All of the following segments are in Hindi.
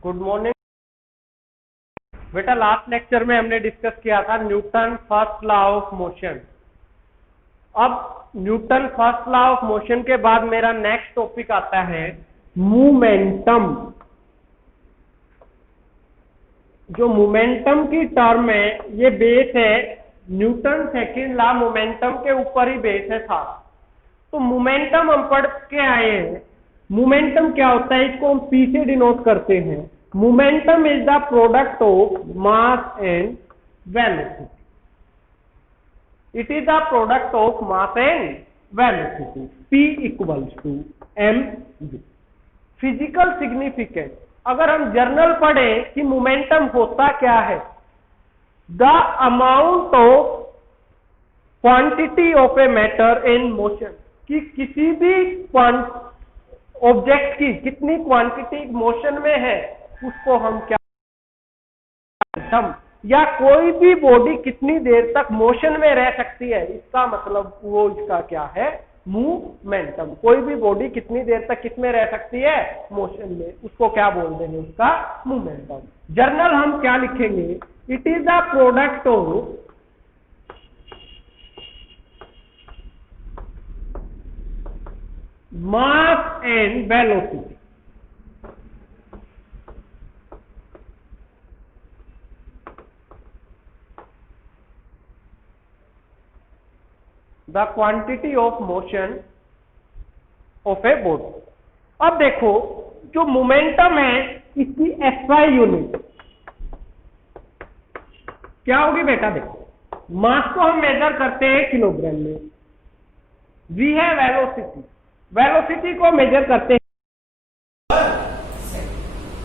गुड मॉर्निंग बेटा। लास्ट लेक्चर में हमने डिस्कस किया था Newton first law of motion. अब Newton first law of motion के बाद मेरा नेक्स्ट टॉपिक आता है मोमेंटम। जो मोमेंटम की टर्म है ये बेस है न्यूटन सेकंड लॉ मोमेंटम के ऊपर ही बेस है सारा। तो मोमेंटम हम पढ़ के आए हैं। मोमेंटम क्या होता है इसको हम पी से डिनोट करते हैं। Momentum is the product of mass and velocity. It is the product of mass and velocity. P equals to m। Physical significance अगर हम जर्नल पढ़ें कि मोमेंटम होता क्या है, the amount of quantity of a matter in motion, कि किसी भी ऑब्जेक्ट की कितनी क्वांटिटी मोशन में है उसको हम क्या, या कोई भी बॉडी कितनी देर तक मोशन में रह सकती है, इसका मतलब वो इसका क्या है, मोमेंटम। कोई भी बॉडी कितनी देर तक किसमें रह सकती है, मोशन में, उसको क्या बोल देंगे, उसका मोमेंटम। जर्नल हम क्या लिखेंगे, it is the product of mass and velocity. The quantity of motion of a body. अब देखो जो मोमेंटम है इसकी SI यूनिट क्या होगी बेटा। देखो मास को हम मेजर करते हैं किलोग्राम में, V है वेलोसिटी, वेलोसिटी को मेजर करते हैं,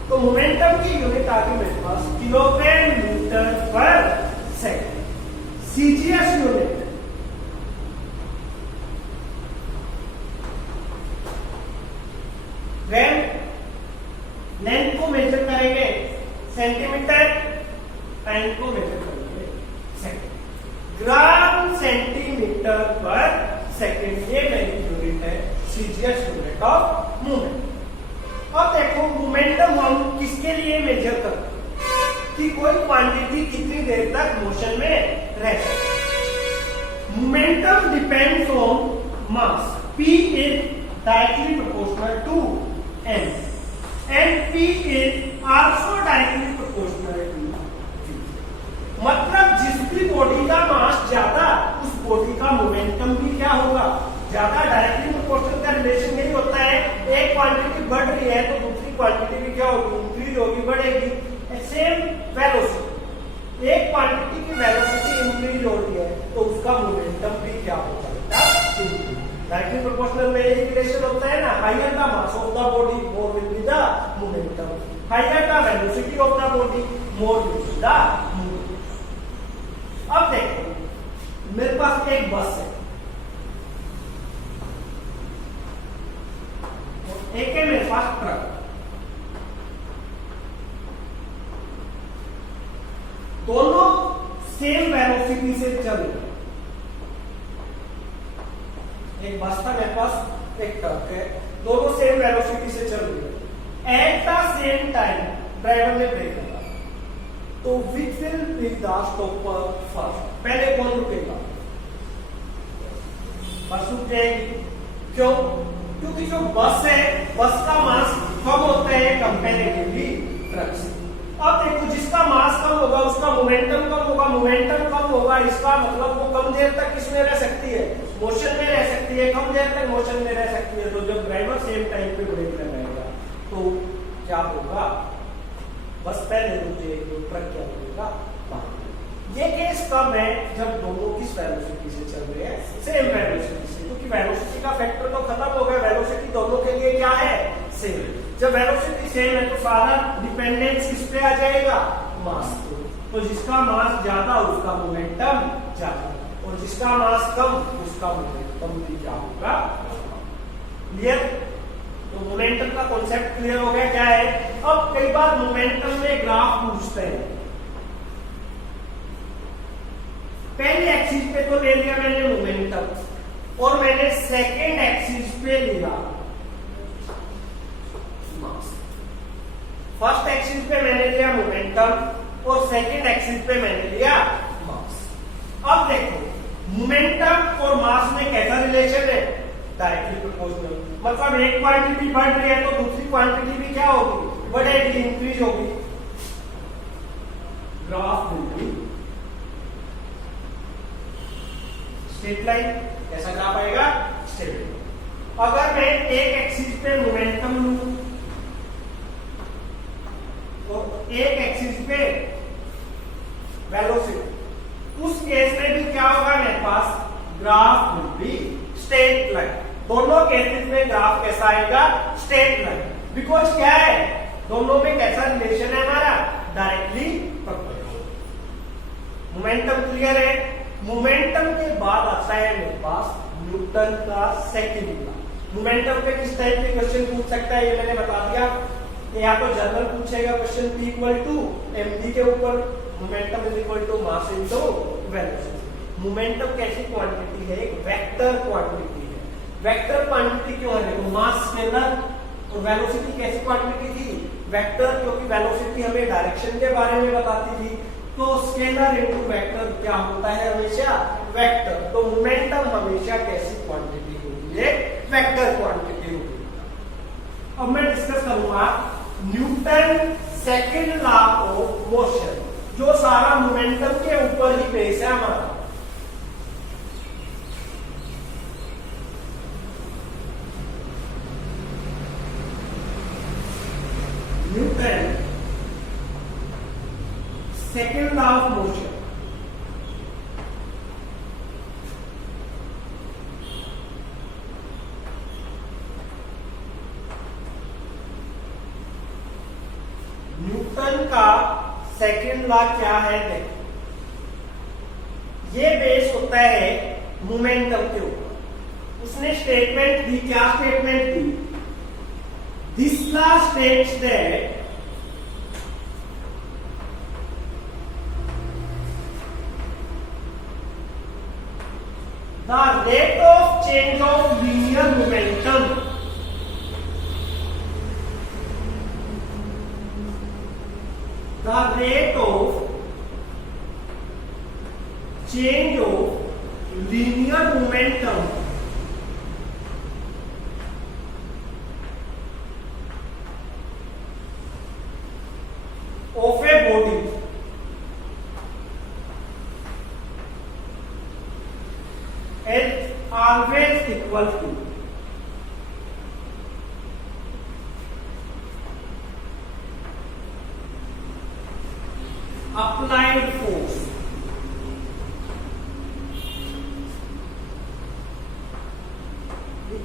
तो मोमेंटम की यूनिट आ गई मेरे पास किलोग्राम मीटर पर सेकंड। CGS यूनिट लेंथ को मेजर करेंगे सेंटीमीटर, टाइम को मेजर करेंगे सेकंड। ग्राम सेंटीमीटर पर सेकंड ये मेरी यूनिट है, CGS यूनिट ऑफ मूवमेंट। अब देखो मोमेंटम हम किसके लिए मेजर करते हैं कि कोई क्वांटिटी कितनी देर तक मोशन में रह सकती। Momentum depends on mass, P is directly proportional to m and P is also directly proportional to V। मतलब जिस भी बॉडी का मास ज्यादा उस बॉडी का मोमेंटम भी क्या होगा, ज्यादा। डायरेक्टली प्रोपोर्शनल का रिलेशन यही होता है, एक क्वांटिटी बढ़ रही है तो दूसरी क्वांटिटी भी क्या होगी, इंक्रीज होगी, बढ़ेगी। सेम वेलोसिटी, एक क्वांटिटी की वेलोसिटी इंक्रीज हो रही है तो उसका मोमेंटम भी क्या होगा, डायरेक्टली प्रोपोर्शनल में ये रिलेशन होता है ना। Higher the mass of the body more will be the momentum, higher the velocity of the body more will be the momentum. अब देखो मेरे पास एक बस है, एक है मेरे पास ट्रक। दोनों सेम वेलोसिटी से चल रहे, एक बस था मेरे पास, एक ट्रक है, दोनों सेम वेलोसिटी से चल रही है। At the same time driver ने ब्रेक लगा, तो which will be the stopper first, पहले कौन रुकेगा, बस रुक जाएगी। क्यों, क्योंकि जो बस है बस का मास कम होता है कंपैरेटिवली ट्रक से। अब देखो जिसका मास कम होगा उसका मोमेंटम कम होगा, मोमेंटम कम होगा इसका मतलब वो कम देर तक किसमें रह सकती है, मोशन में रह सकती है, कम देर तक मोशन में रह सकती है। तो जब ड्राइवर सेम टाइम पे ब्रेक लगाएगा तो क्या होगा, बस पहले रुक जाएगी, ट्रक क्या होगा। ये केस कब है, जब दोनों किस वेलोसिटी से चल रहे हैं, सेम वेलोसिटी से, क्योंकि वेलोसिटी का फैक्टर तो खत्म हो गया, वेलोसिटी दोनों के लिए क्या है, सेम। जब वेलोसिटी सेम है तो सारा डिपेंडेंस किस पे आ जाएगा, मास पे। तो जिसका मास ज्यादा उसका मोमेंटम ज्यादा, और जिसका मास कम उसका मोमेंटम भी क्या होगा। क्लियर, तो मोमेंटम का कॉन्सेप्ट क्लियर हो गया क्या है। अब कई बार मोमेंटम में ग्राफ पूछते हैं, पहली एक्सिस पे तो ले लिया मैंने मोमेंटम और मैंने सेकेंड एक्सिस पे लिया मास। फर्स्ट एक्सिस पे मैंने लिया मोमेंटम और सेकंड एक्सिस पे मैंने लिया मास। अब देखो मोमेंटम और मास में कैसा रिलेशन है, डायरेक्टली प्रोपोर्शनल। मतलब एक क्वांटिटी बढ़ रही है तो दूसरी क्वांटिटी भी क्या होगी, बढ़ेगी, इंक्रीज होगी। Graph will be straight line. कैसा ग्राफ आएगा, स्ट्रेट लाइन। अगर मैं एक एक्सिस पे मोमेंटम लूं और एक एक्सिस पे वेलोसिटी, उस केस में भी क्या होगा, मेरे पास graph will be straight line. दोनों केसेस में ग्राफ कैसा आएगा, स्ट्रेट लाइन। बिकॉज क्या है, दोनों में कैसा रिलेशन है हमारा, डायरेक्टली प्रोपोर्शनल। मोमेंटम क्लियर है। मोमेंटम के बाद आता है मेरे पास न्यूटन का सेकंड लॉ। मोमेंटम पे किस टाइप के क्वेश्चन पूछ सकता है ये मैंने बता दिया। या तो जनरल पूछेगा question P equal to mg के ऊपर, momentum is equal to mass into velocity. Momentum कैसी क्वांटिटी है, एक वेक्टर क्वांटिटी है। वेक्टर क्वांटिटी क्यों है, देखो मास स्केलर और वेलोसिटी कैसी क्वांटिटी थी, वेक्टर, क्योंकि वेलोसिटी हमें डायरेक्शन के बारे में बताती थी। तो स्केलर इनटू वेक्टर क्या होता है, हमेशा वेक्टर। तो मोमेंटम हमेशा कैसी क्वांटिटी होगी, ये वेक्टर क्वांटिटी होगी। अब मैं डिस्कस करूंगा Newton second law of motion, जो सारा मोमेंटम के ऊपर ही बेस है हमारा। Newton second law of motion. Newton का सेकंड लॉ क्या है, देखो ये बेस होता है मोमेंटम के ऊपर। उसने स्टेटमेंट दी, क्या statement the, this law states that the rate of change of linear momentum the rate of change of linear momentum of a body is always equal to applied force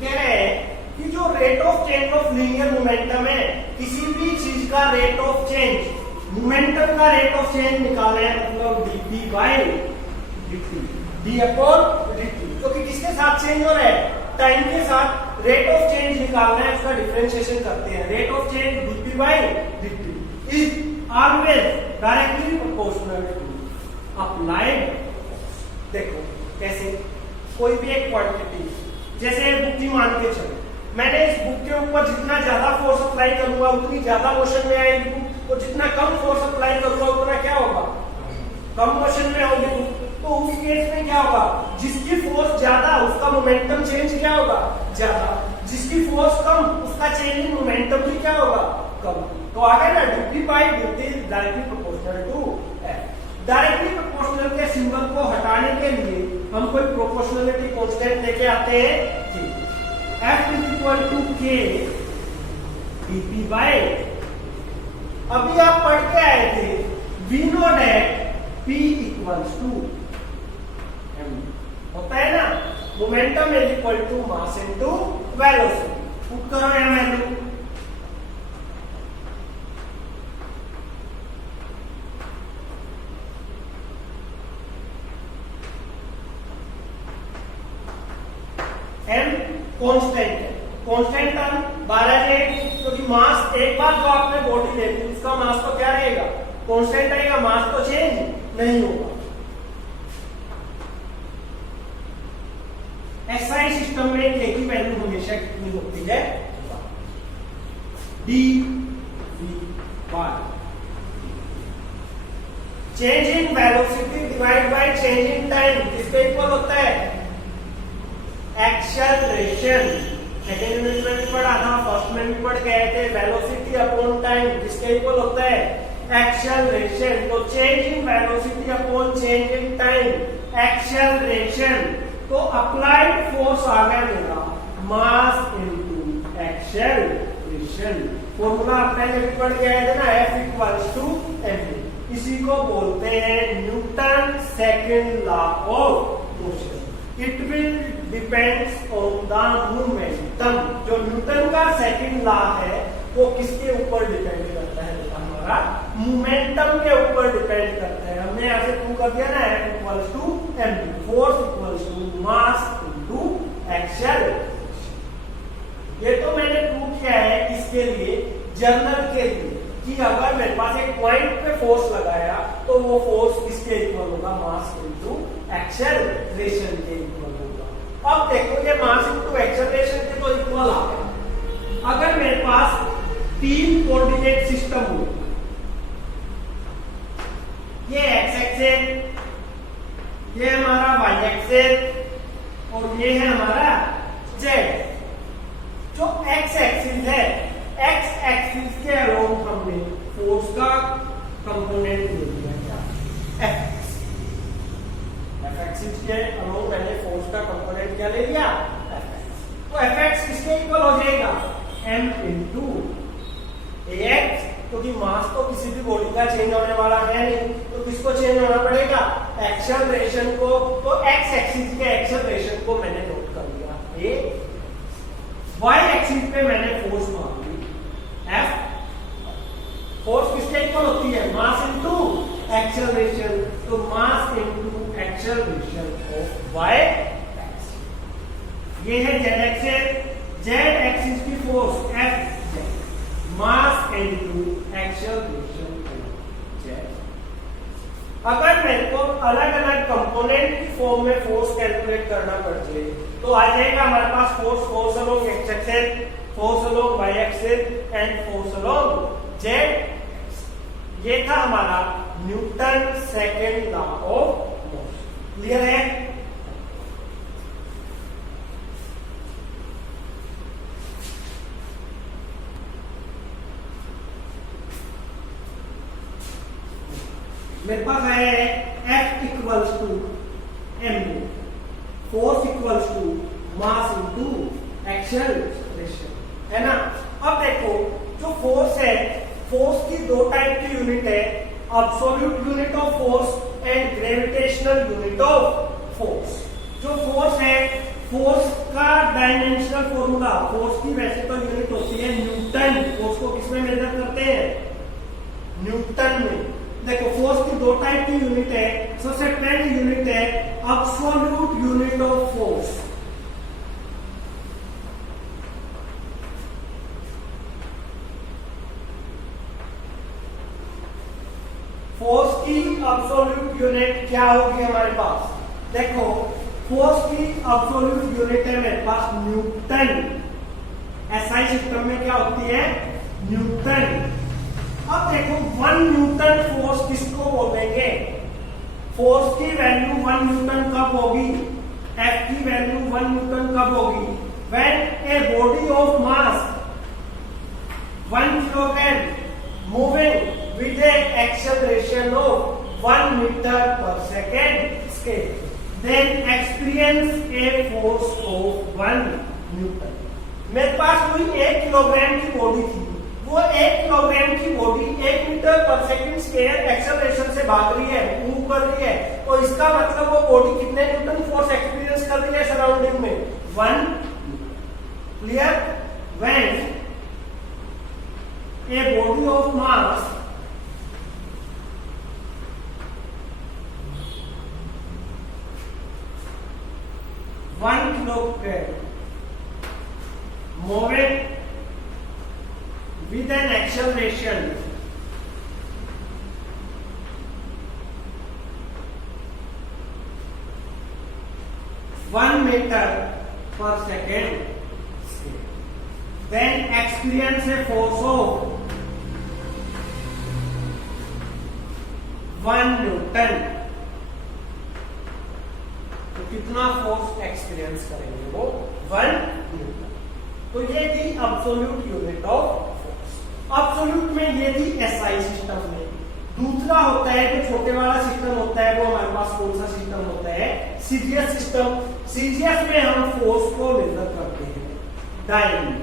कह रहे हैं कि जो rate of change of linear momentum है, किसी भी चीज का रेट ऑफ चेंज, मोमेंटम का रेट ऑफ चेंज निकालना है, मतलब dt by dt, d upon dt, क्योंकि किसके साथ चेंज हो रहा है, टाइम के साथ। रेट ऑफ चेंज निकालना है, उसका डिफरेंशिएशन करते हैं। Rate of change dp by dt is always directly proportional to applied. देखो कैसे, कोई भी एक क्वांटिटी, जैसे बुक की मान के चलो, मैंने इस बुक के ऊपर जितना ज्यादा फोर्स अप्लाई करूंगा उतनी ज्यादा मोशन में आएगी बुक, और जितना कम फोर्स अप्लाई करूंगा उतना क्या होगा, कम मोशन में होगी बुक। तो उस केस में क्या होगा, जिसकी फोर्स ज्यादा उसका मोमेंटम चेंज क्या होगा, ज्यादा। जिसकी फोर्स कम उसका चेंज इन मोमेंटम भी क्या होगा, कम। तो आगे ना dt by dt is directly proportional to f। Directly proportional के सिंबल को हटाने के लिए हम कोई प्रोपोर्शनलिटी कांस्टेंट लेके आते हैं कि f is equal to k dp by. अभी आप पढ़ के आए थे we know that p equals to m, होता है ना, momentum is equal to mass into velocity. Put करो यहां वैल्यू, m कांस्टेंट है, कांस्टेंट टर्म 12 रहेगी, क्योंकि मास एक बार जो आपने बॉडी ले ली उसका मास तो क्या रहेगा, कांस्टेंट रहेगा, मास तो चेंज नहीं होगा। एसआई सिस्टम में k की वैल्यू हमेशा कितनी होती है, d v y. Change in velocity divide by change in time किसके इक्वल होता है? एक्सेलरेशन। सेकेंड यूनिट में भी पढ़ा था, फर्स्ट में भी पढ़ गए थे, वेलोसिटी अपॉन टाइम किसके इक्वल होता है? एक्सेलरेशन। तो change in velocity upon change in time acceleration. तो अप्लाइड फोर्स आ गया मेरा मास इनटू एक्सेलरेशन। फॉर्मूला पहले भी पढ़ के आए थे ना, F इक्वल्स टू mv। इसी को बोलते हैं Newton second law of motion. It will depends on the momentum. जो न्यूटन का सेकंड लॉ है वो किसके ऊपर डिपेंड करता है? हमारा मोमेंटम के ऊपर डिपेंड करता है। हमने ऐसे प्रूव कर दिया ना, F equals to mv, force equals to mass into acceleration. ये तो मैंने प्रूव किया है इसके लिए, जर्नल के लिए, कि अगर मेरे पास एक पॉइंट पे फोर्स लगाया तो वो फोर्स किसके इक्वल होगा? मास इनटू एक्सेलरेशन के इक्वल होगा। अब देखो ये मास इनटू एक्सेलरेशन के तो इक्वल आ गया। अगर मेरे पास तीन कोऑर्डिनेट सिस्टम हो, ये एक्स एक्सिस, ये हमारा वाई एक्सिस और ये है हमारा जेड। जो एक्स एक्सिस है, एक्स एक्सिस के अलोंग हमने फोर्स का कंपोनेंट ले लिया क्या? एफ एक्सिस के अलोंग मैंने फोर्स का कंपोनेंट क्या ले लिया? F x. तो एफ एक्स किसके इक्वल हो जाएगा? m इंटू ax, क्योंकि मास तो किसी भी बॉडी का चेंज होने वाला है नहीं, तो किसको चेंज होना पड़ेगा? एक्सेलरेशन को। तो एक्स एक्सिस के एक्सेलरेशन को मैंने नोट कर लिया a। y एक्सिस पे मैंने फोर्स मान ली F। फोर्स किसके इक्वल होती है? Mass into acceleration. तो mass into acceleration of y axis. ये है z एक्सिस, z एक्सिस की force F, mass into acceleration of z। अगर मेरे को अलग अलग कंपोनेंट की फॉर्म में फोर्स कैलकुलेट करना पड़ जाए तो आ जाएगा हमारे पास force along x axis, force along y axis and force along z axis. ये था हमारा Newton second law of motion. Clear है? मेरे पास है F equals to mv, force equals to mass into acceleration, है ना? अब देखो जो फोर्स है, फोर्स की दो टाइप की यूनिट है, absolute unit of force and gravitational unit of force. जो फोर्स है, फोर्स का डायमेंशनल फॉर्मूला, फोर्स की वैसे तो यूनिट होती है न्यूटन। फोर्स को किसमें मेजर करते हैं? न्यूटन में। देखो फोर्स की दो टाइप की यूनिट है। सबसे पहली यूनिट है absolute unit of force. Force की एब्सोल्यूट यूनिट क्या होगी हमारे पास? देखो फोर्स की एब्सोल्यूट यूनिट है मेरे पास न्यूटन। एसआई सिस्टम में क्या होती है? न्यूटन। अब देखो 1 न्यूटन फोर्स किसको बोलेंगे? फोर्स की वैल्यू 1 न्यूटन कब होगी? F की वैल्यू 1 न्यूटन कब होगी? When a body of mass 1 kilogram moving with an acceleration of 1 meter per second scale, then experience a force of 1 Newton। मेरे पास कोई 1 किलोग्राम की बॉडी थी, वो 1 किलोग्राम की बॉडी 1 मीटर पर सेकंड स्क्वायर एक्सेलरेशन से भाग रही है, मूव कर रही है, तो इसका मतलब वो बॉडी कितने न्यूटन फोर्स एक्सपीरियंस कर रही है सराउंडिंग में? 1। Clear? When a body of mass one kilogram moving with an acceleration (1 meter per second), then experience a force of 1 Newton, तो कितना फोर्स एक्सपीरियंस करेंगे वो 1 न्यूटन। तो ये थी absolute unit of force. Absolute में ये थी एसआई सिस्टम में। दूसरा होता है जो छोटे वाला सिस्टम होता है, वो हमारे पास कौन सा सिस्टम होता है, सीजीएस सिस्टम। सीजीएस में हम फोर्स को मेजर करते हैं डायन में।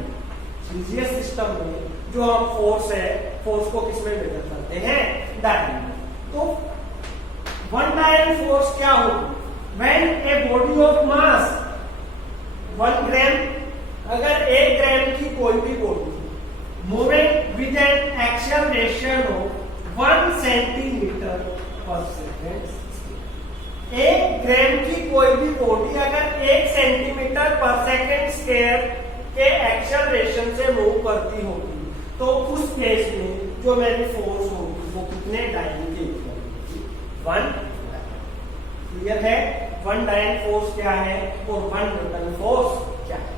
सीजीएस सिस्टम में जो हम फोर्स है, फोर्स को किसमें मेजर करते हैं, डायन में। तो वन डायन फोर्स क्या होगी, व्हेन ए बॉडी ऑफ मास 1 ग्राम, अगर 1 ग्राम की कोई भी body moving with an acceleration of 1 centimetre पर सेकेंड, 1 ग्राम की कोई भी बॉडी अगर 1 सेंटीमीटर पर सेकेंड स्क्वायर के एक्सेलरेशन से मूव करती होगी, तो उस केस में जो मेरी फोर्स होगी वो कितने डायन के इक्वल होगी, 1। क्लियर है, 1 डायन फोर्स क्या है और 1 न्यूटन फोर्स क्या है।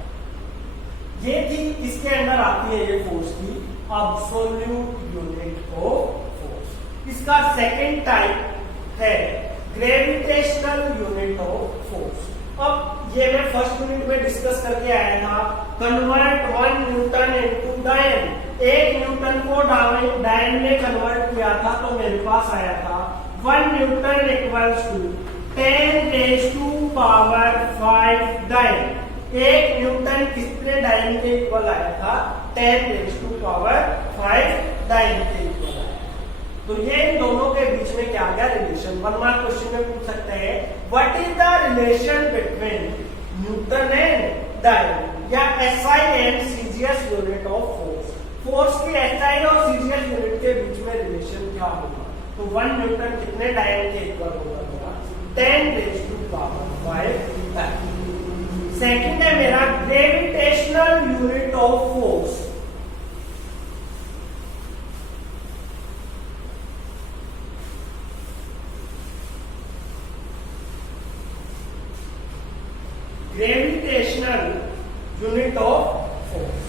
ये थी, इसके अंदर आती है ये फोर्स की एब्सोल्यूट यूनिट ऑफ फोर्स। इसका सेकंड टाइप है ग्रेविटेशनल यूनिट ऑफ फोर्स। अब ये मैं फर्स्ट यूनिट में डिस्कस करके आया था, कन्वर्ट 1 न्यूटन इनटू डायन। 1 न्यूटन को डायन में कन्वर्ट किया था तो मेरे पास आया था 1 newton equals to 10 raise to power 5 dyne. 1 Newton कितने डायन के इक्वल आया था, 10 रेज़ टू पावर 5 डायन के इक्वल आया। तो ये इन दोनों के बीच में क्या आ गया, रिलेशन। 1 मार्क क्वेश्चन में पूछ सकते हैं what is the relation between Newton and डायन, या SI and CGS unit of force. Force की एसआई और सीजीएस यूनिट के बीच में रिलेशन क्या होगा, तो 1 न्यूटन कितने डायन के इक्वल होगा, 10 रेज़ टू पावर 5 डायन। सेकंड है मेरा gravitational unit of force. Gravitational unit of force,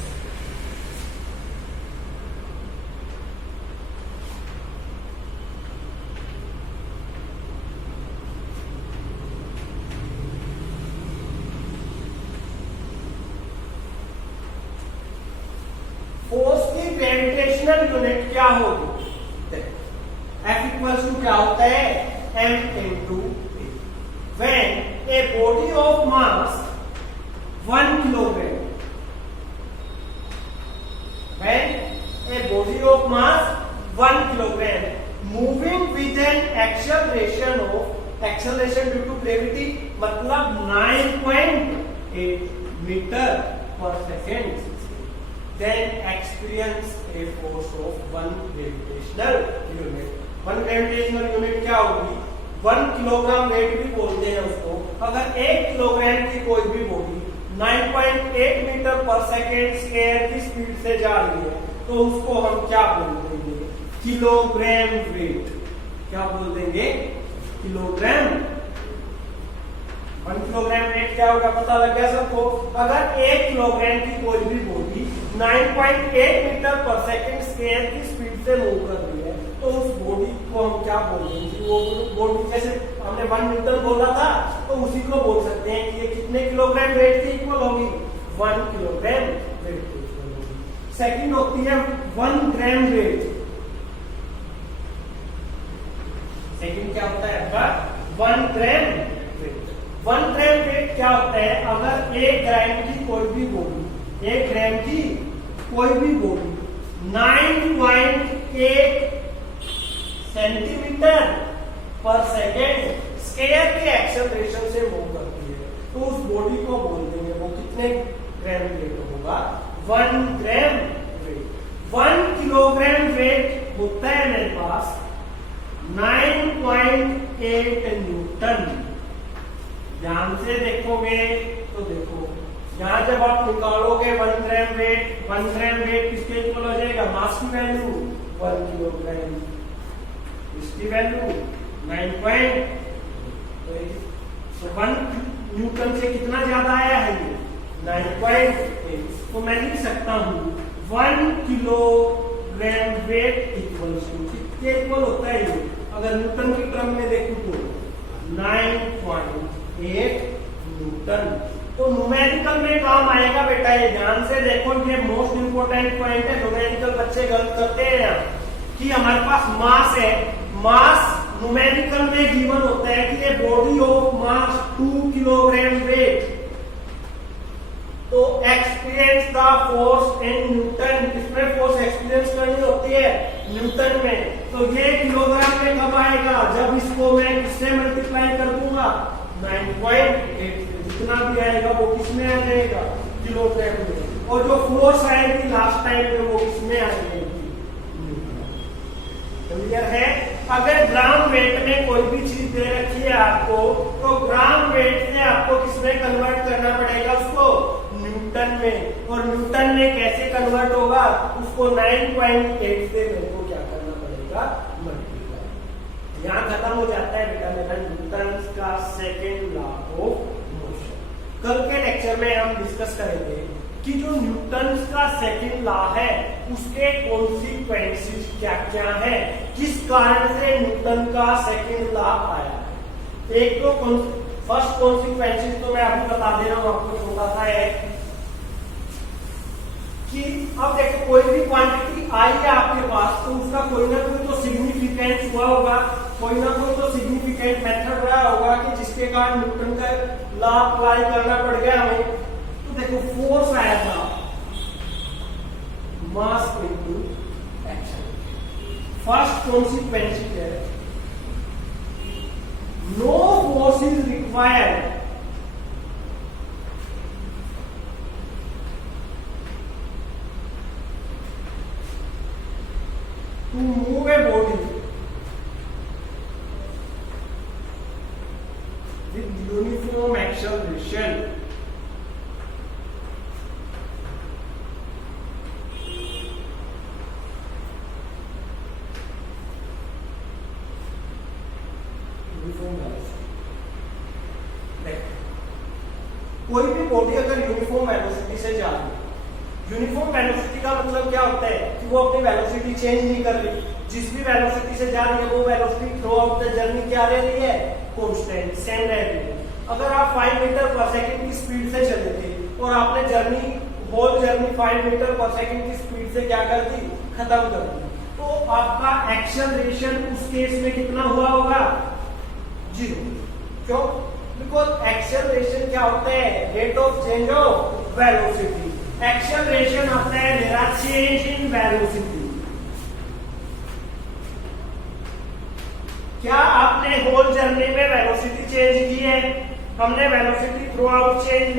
force की ग्रेविटेशनल यूनिट क्या होगी, F इक्वल्स टू क्या होता है, m into A. When a body of mass 1 kilogram, when a body of mass 1 kilogram moving with an acceleration due to gravity, मतलब 9.8 मीटर पर second, then experience a force of 1 gravitational unit। 1 gravitational unit क्या होगी, 1 किलोग्राम वेट भी बोलते हैं उसको। अगर 1 किलोग्राम की कोई भी बॉडी 9.8 मीटर पर सेकेंड स्क्वायर की स्पीड से जा रही है, तो उसको हम क्या बोल देंगे, किलोग्राम वेट। क्या बोल देंगे, किलोग्राम। 1 किलोग्राम वेट क्या होगा, पता लग गया सबको। अगर 1 किलोग्राम की कोई भी बॉडी 9.8 मीटर पर सेकेंड स्क्वायर की स्पीड से मूव कर रही है, तो उस बॉडी को हम क्या बोल देंगे, वो बॉडी जैसे हमने 1 न्यूटन बोला था, तो उसी को बोल सकते हैं कि ये कितने किलोग्राम वेट की इक्वल होगी, 1 किलोग्राम वेट की इक्वल होगी। सेकंड होती है 1 ग्राम वेट। सेकंड क्या होता है आपका, 1 ग्राम वेट। 1 ग्राम वेट क्या होता है, अगर 1 ग्राम की कोई भी बॉडी, 1 ग्राम की कोई भी बॉडी 9.8 सेंटीमीटर पर सेकेंड स्क्वायर के एक्सेलरेशन से मूव करती है, तो उस बॉडी को बोल देंगे वो कितने ग्राम वेट होगा, 1 ग्राम वेट। 1 किलोग्राम वेट होता है मेरे पास 9.8 न्यूटन। ध्यान से देखोगे तो देखो, यहां जब आप निकालोगे 1 ग्राम वेट किसके इक्वल हो जाएगा, मास की वैल्यू 1 किलोग्राम, इसकी वैल्यू 9.8। तो 1 न्यूटन से कितना ज्यादा आया है ये, 9.8। तो मैं लिख सकता हूं 1 किलोग्राम वेट इक्वल टू, कितने इक्वल होता है ये, अगर न्यूटन की टर्म में देखूं तो 9.8 न्यूटन। तो न्यूमेरिकल में काम आएगा बेटा, ये ध्यान से देखो, ये मोस्ट इंपोर्टेंट पॉइंट है। न्यूमेरिकल बच्चे गलत करते हैं यहाँ कि हमारे पास मास है, मास न्यूमेरिकल में गिवन होता है कि ये body of mass 2 kilogram weight, तो experience the force in Newton, इसमें फोर्स एक्सपीरियंस करनी होती है न्यूटन में। तो ये किलोग्राम में कब आएगा, जब इसको मैं किससे मल्टीप्लाई कर दूंगा, 9.8, जितना भी आएगा वो किसमें आ जाएगा, किलोग्राम में। और जो फोर्स आएगी लास्ट टाइम में वो किसमें आ जाएगी, क्लियर है। अगर ग्राम वेट में कोई भी चीज दे रखी है आपको, तो ग्राम वेट से आपको किसमें कन्वर्ट करना पड़ेगा, उसको न्यूटन में। और न्यूटन में कैसे कन्वर्ट होगा, उसको 9.8 से मेरे को क्या करना पड़ेगा, मल्टीप्लाई। यहाँ खत्म हो जाता है बेटा मेरा न्यूटन का सेकेंड लॉ ऑफ मोशन। कल के लेक्चर में हम डिस्कस करेंगे कि जो न्यूटन का सेकंड लॉ है उसके कॉन्सिक्वेंसेस क्या क्या है, किस कारण से न्यूटन का सेकंड लॉ आया। एक तो फर्स्ट कॉन्सिक्वेंसेस तो मैं अभी बता दे रहा हूं आपको, छोटा सा है कि अब देखो कोई भी क्वांटिटी आई है आपके पास, तो उसका कोई ना कोई तो सिग्निफिकेंस हुआ होगा, कोई ना कोई तो सिग्निफिकेंट मेथड रहा होगा कि जिसके कारण न्यूटन का लॉ अप्लाई करना पड़ गया हमें। देखो फोर्स आया था, mass into action. First consequence है, no force is required to move a body with uniform acceleration. कोई भी बॉडी अगर यूनिफॉर्म वेलोसिटी से जा रही है, यूनिफॉर्म वेलोसिटी का मतलब क्या होता है कि वो अपनी वेलोसिटी चेंज नहीं कर रही, जिस भी वेलोसिटी से जा रही है वो velocity through out the journey क्या रह रही है, कांस्टेंट, सेम रह रही है। अगर आप 5 मीटर पर सेकंड की स्पीड से चले थे और आपने होल जर्नी 5 मीटर पर सेकंड की स्पीड से क्या कर दी, खत्म कर दी, तो आपका एक्सेलरेशन उस केस में कितना हुआ होगा, 0। क्यों, बिकॉज एक्सेलरेशन क्या होता है, rate of change of velocity. Acceleration होता है मेरा चेंज इन वेलोसिटी। क्या आपने होल जर्नी में वेलोसिटी चेंज की है, हमने वेलोसिटी थ्रू आउट चेंज